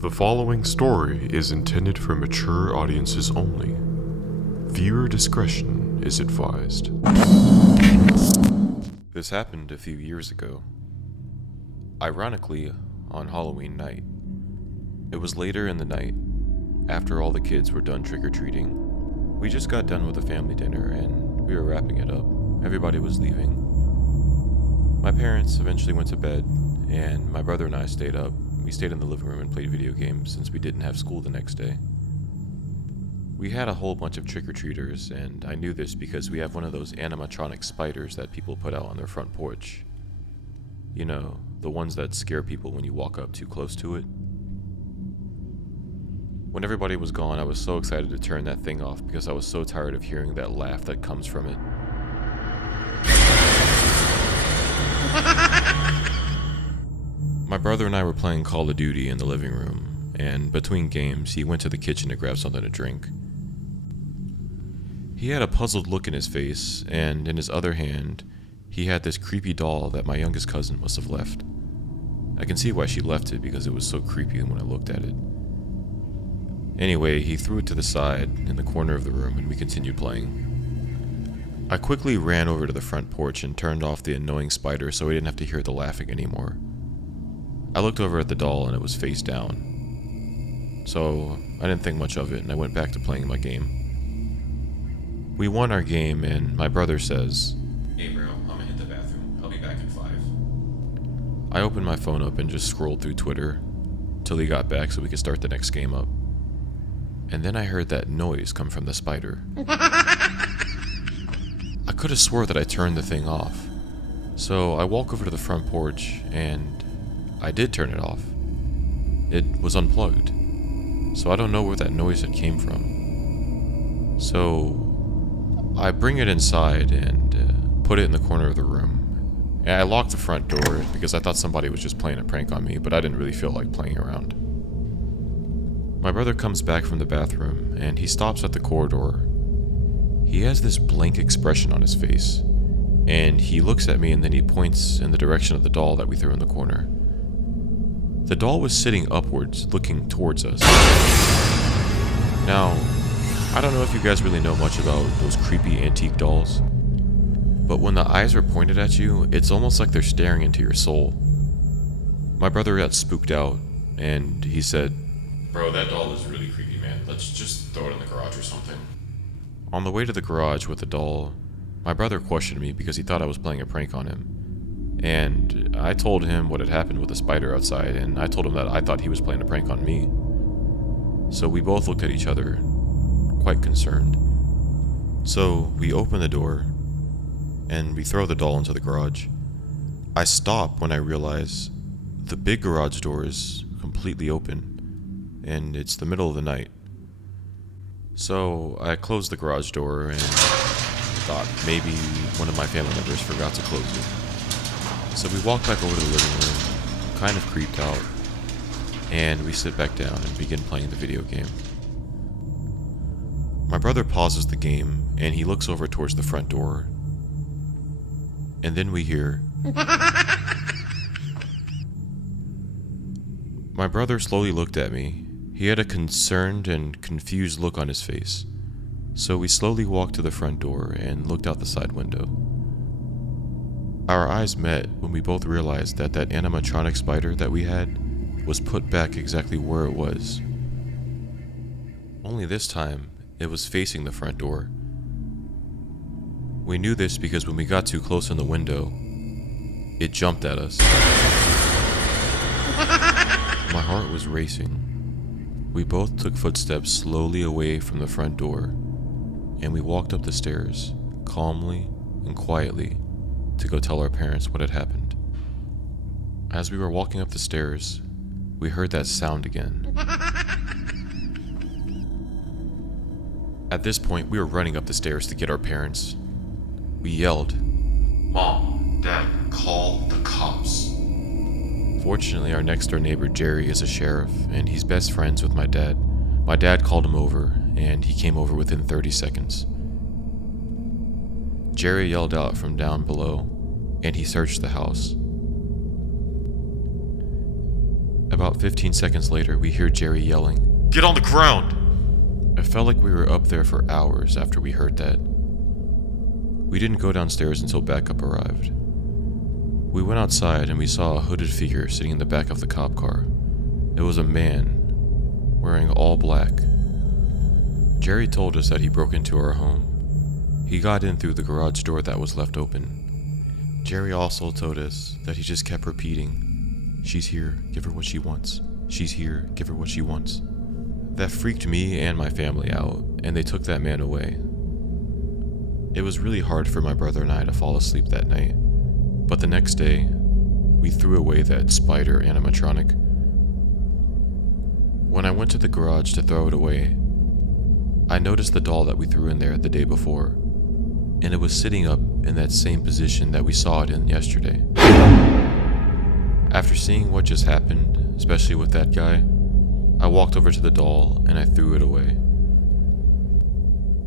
The following story is intended for mature audiences only. Viewer discretion is advised. This happened a few years ago. Ironically, on Halloween night. It was later in the night, after all the kids were done trick-or-treating. We just got done with a family dinner and we were wrapping it up. Everybody was leaving. My parents eventually went to bed, and my brother and I stayed up. We stayed in the living room and played video games since we didn't have school the next day. We had a whole bunch of trick-or-treaters, and I knew this because we have one of those animatronic spiders that people put out on their front porch. You know, the ones that scare people when you walk up too close to it. When everybody was gone, I was so excited to turn that thing off because I was so tired of hearing that laugh that comes from it. My brother and I were playing Call of Duty in the living room, and between games, he went to the kitchen to grab something to drink. He had a puzzled look in his face, and in his other hand, he had this creepy doll that my youngest cousin must have left. I can see why she left it because it was so creepy when I looked at it. Anyway, he threw it to the side in the corner of the room and we continued playing. I quickly ran over to the front porch and turned off the annoying spider so we didn't have to hear the laughing anymore. I looked over at the doll and it was face down. So I didn't think much of it and I went back to playing my game. We won our game and my brother says, "Hey bro, I'm gonna hit the bathroom. I'll be back in 5. I opened my phone up and just scrolled through Twitter till he got back so we could start the next game up. And then I heard that noise come from the spider. I could have swore that I turned the thing off. So I walk over to the front porch and I did turn it off. It was unplugged. So I don't know where that noise had came from. So I bring it inside and put it in the corner of the room. And I locked the front door because I thought somebody was just playing a prank on me, but I didn't really feel like playing around. My brother comes back from the bathroom and he stops at the corridor. He has this blank expression on his face, and he looks at me and then he points in the direction of the doll that we threw in the corner. The doll was sitting upwards, looking towards us. Now, I don't know if you guys really know much about those creepy antique dolls, but when the eyes are pointed at you, it's almost like they're staring into your soul. My brother got spooked out, and he said, "Bro, that doll is really creepy, man. Let's just throw it in the garage or something." On the way to the garage with the doll, my brother questioned me because he thought I was playing a prank on him. And I told him what had happened with the spider outside, and I told him that I thought he was playing a prank on me. So we both looked at each other, quite concerned. So we open the door, and we throw the doll into the garage. I stop when I realize the big garage door is completely open, and it's the middle of the night. So I closed the garage door and thought maybe one of my family members forgot to close it. So we walk back over to the living room, kind of creeped out, and we sit back down and begin playing the video game. My brother pauses the game and he looks over towards the front door. And then we hear... My brother slowly looked at me. He had a concerned and confused look on his face. So we slowly walked to the front door and looked out the side window. Our eyes met when we both realized that that animatronic spider that we had was put back exactly where it was. Only this time, it was facing the front door. We knew this because when we got too close in the window, it jumped at us. My heart was racing. We both took footsteps slowly away from the front door, and we walked up the stairs, calmly and quietly, to go tell our parents what had happened. As we were walking up the stairs, we heard that sound again. At this point, we were running up the stairs to get our parents. We yelled, "Mom, Dad, call the cops." Fortunately, our next door neighbor Jerry is a sheriff, and he's best friends with my dad. My dad called him over, and he came over within 30 seconds. Jerry yelled out from down below, and he searched the house. about 15 seconds later, we hear Jerry yelling, "Get on the ground!" It felt like we were up there for hours after we heard that. We didn't go downstairs until backup arrived. We went outside and we saw a hooded figure sitting in the back of the cop car. It was a man, wearing all black. Jerry told us that he broke into our home. He got in through the garage door that was left open. Jerry also told us that he just kept repeating, "She's here, give her what she wants. She's here, give her what she wants." That freaked me and my family out, and they took that man away. It was really hard for my brother and I to fall asleep that night, but the next day, we threw away that spider animatronic. When I went to the garage to throw it away, I noticed the doll that we threw in there the day before, and it was sitting up in that same position that we saw it in yesterday. After seeing what just happened, especially with that guy, I walked over to the doll and I threw it away.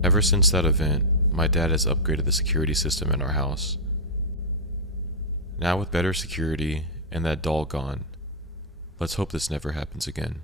Ever since that event, my dad has upgraded the security system in our house. Now with better security and that doll gone, let's hope this never happens again.